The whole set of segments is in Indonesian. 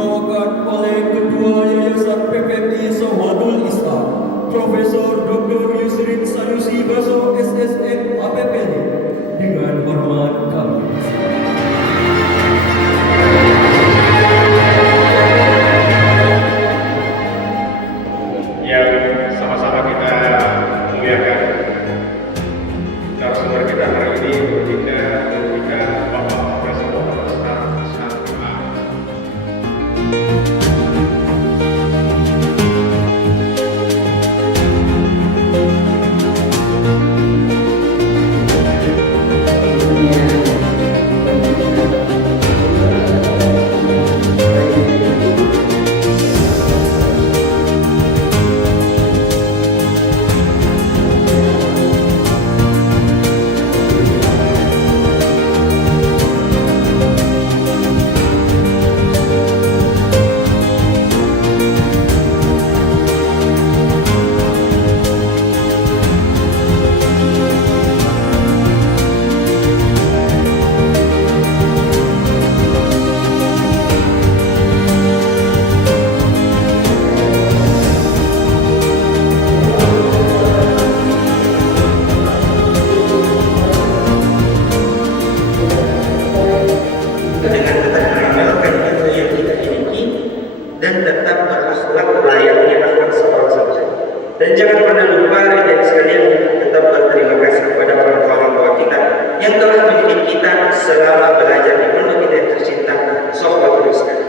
dibawakan oleh Ketua Yayasan PPMI Sawadul Islam, Profesor Dr. Yusrin Sanusi Baso SSM APPD. Dengan hormat kami. Yang sama-sama kita muliakan narasumber kita hari ini ketika Bapak Presiden Syarifah. Dengan tetap mengamalkan ilmu yang kita miliki dan tetap berakhlak layaknya akhlak seorang sahabat. Dan jangan pernah lupa dan sekalian tetap berterima kasih kepada orang tua kita yang telah mendidik kita selama belajar di pondok kita yang tercinta Sohbatul Islam.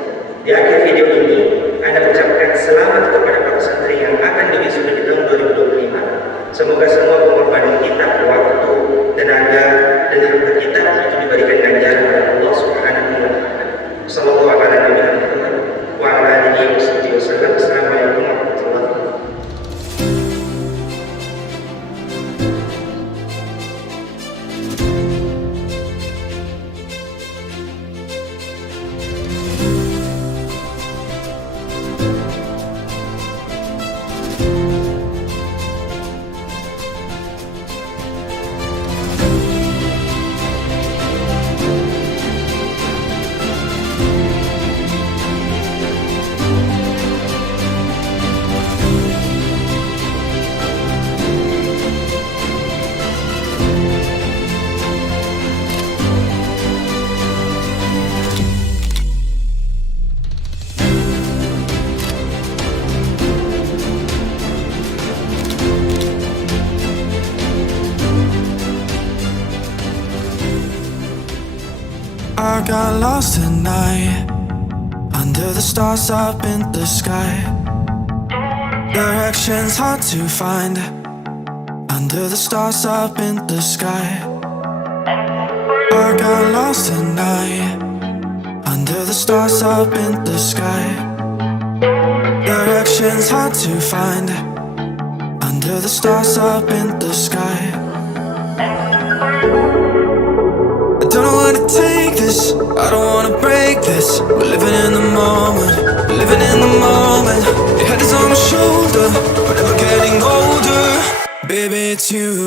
Di akhir video ini, Anda ucapkan selamat kepada para santri yang akan diwisuda di tahun 2025. Semoga semua pengorbanan kita, waktu, tenaga, dan harta kita itu diberikan ganjaran oleh Allah Subhanahu wa Ta'ala. Sallallahu alaihi wa alihi wasallam. Assalamualaikum warahmatullahi wabarakatuh. I got lost at night, under the stars up in the sky. Directions hard to find, under the stars up in the sky. I got lost at night, under the stars up in the sky. Directions hard to find, under the stars up in the sky. I don't know where to take this, I don't wanna break this. We're living in the moment, we're living in the moment. Your head is on my shoulder, we're never getting older. Baby, it's you